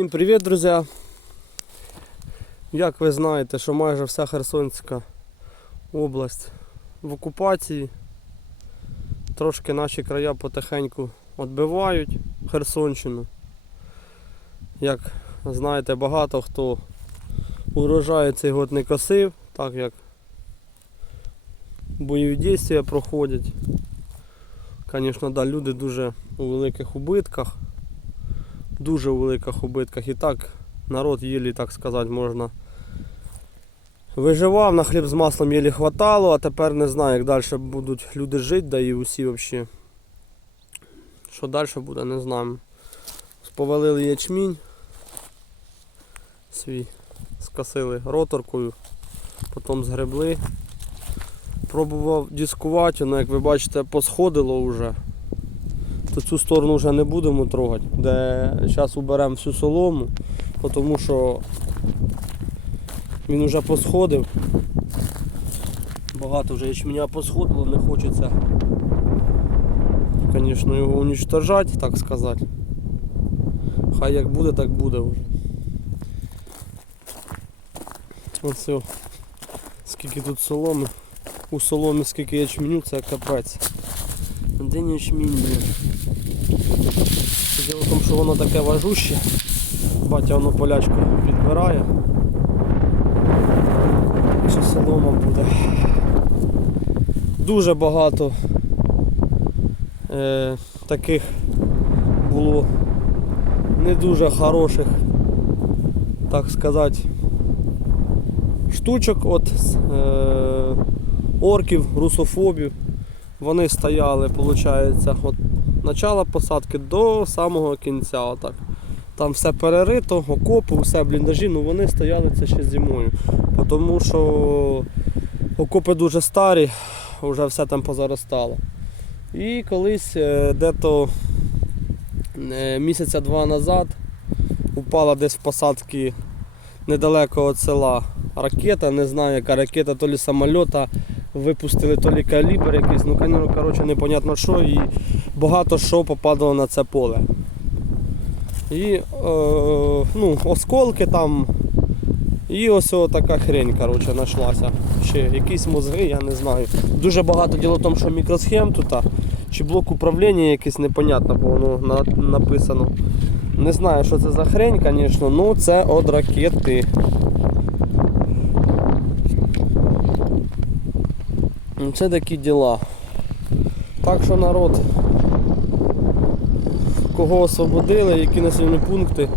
Всім привіт, друзі! Як ви знаєте, що майже вся Херсонська область в окупації. Трошки наші края потихеньку відбивають Херсонщину. Як знаєте, багато хто урожаю цей год не косив, так як бойові дії проходять. Звісно, да, люди дуже у великих убитках дуже великих убитках. І так народ єлі, так сказати, можна. Виживав, на хліб з маслом єлі хватало, а тепер не знаю, як далі будуть люди жити, да і усі взагалі. Що далі буде, не знаємо. Сповалили ячмінь свій, скосили роторкою, потім згребли. Пробував дискувати, але як ви бачите, посходило вже то цю сторону вже не будемо трогати, де зараз уберемо всю солому, тому що він вже посходив. Багато вже ячменя посходило, не хочеться, звісно, його уничтожати, так сказати. Хай як буде, так буде вже. Оце, скільки тут соломи. У соломі скільки ячменю, це капець. День ячмінь. Діло в тому, що воно таке важуще. Батя воно полячку підбирає. Що солома буде. Дуже багато е, таких було не дуже хороших, так сказати, штучок от е, орків, русофобів. Вони стояли, виходить, от начала посадки до самого кінця. Отак. Там все перерито, окопи, все бліндажі, ну вони стояли це ще зимою. Тому що окопи дуже старі, вже все там позаростало. І колись е, дето е, місяця два назад упала десь в посадки недалеко від села ракета, не знаю яка ракета, то лі самольота випустили то лі калібр якийсь, ну конечно, коротше, непонятно що, і багато що попадало на це поле. І е, ну, осколки там. І ось така хрень коротше, знайшлася. Ще якісь мозги, я не знаю. Дуже багато діло в тому, що мікросхем тут, чи блок управління якийсь непонятно, бо воно на, написано. Не знаю, що це за хрень, звісно, ну це від ракети. Це такі діла. Так що народ, кого освободили, які населені пункти,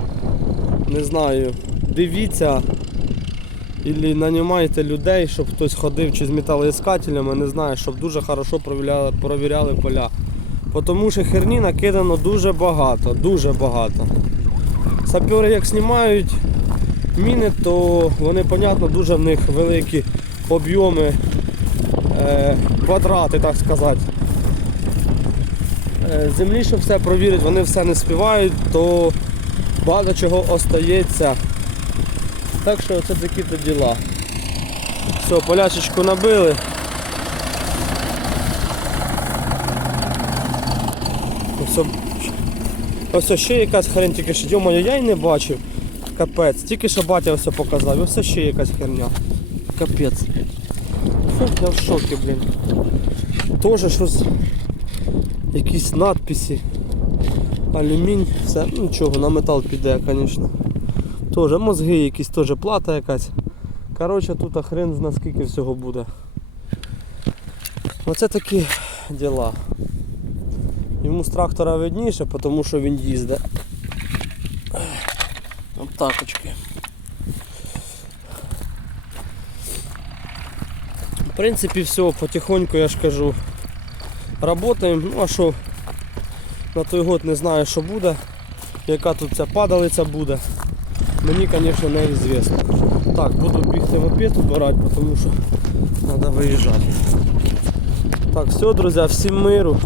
не знаю. Дивіться і нанімайте людей, щоб хтось ходив чи з металоіскателями, не знаю, щоб дуже хорошо провіряли, провіряли поля. Тому що херні накидано дуже багато, дуже багато. Сапери як знімають міни, то вони, понятно, дуже в них великі об'єми квадрати, так сказати. Е, Землі, щоб все провірити, вони все не співають, то багато чого остається. Так що це такі то діла. Все, поляшечку набили. Ось, ось ще якась хрень, тільки що Дьома, я й не бачив. Капець. Тільки що батя ось показав. Ось ще якась херня. Капець. Фу, я в шокі, блін. Тоже щось. Якісь надписи. Алюмінь, все, ну нічого, на метал піде, звісно. Тоже мозги якісь, теж плата якась. Коротше, тут хрен зна скільки всього буде. Оце такі діла. Йому з трактора видніше, тому що він їздить. Отакочки. В принципі, все, потихоньку я ж кажу. Работаємо. Ну а що, на той год не знаю, що буде, яка тут ця падалиця буде. Мені, звісно, неізвісно. Так, буду бігти мопед убирати, тому що треба виїжджати. Так, все, друзі, всім миру.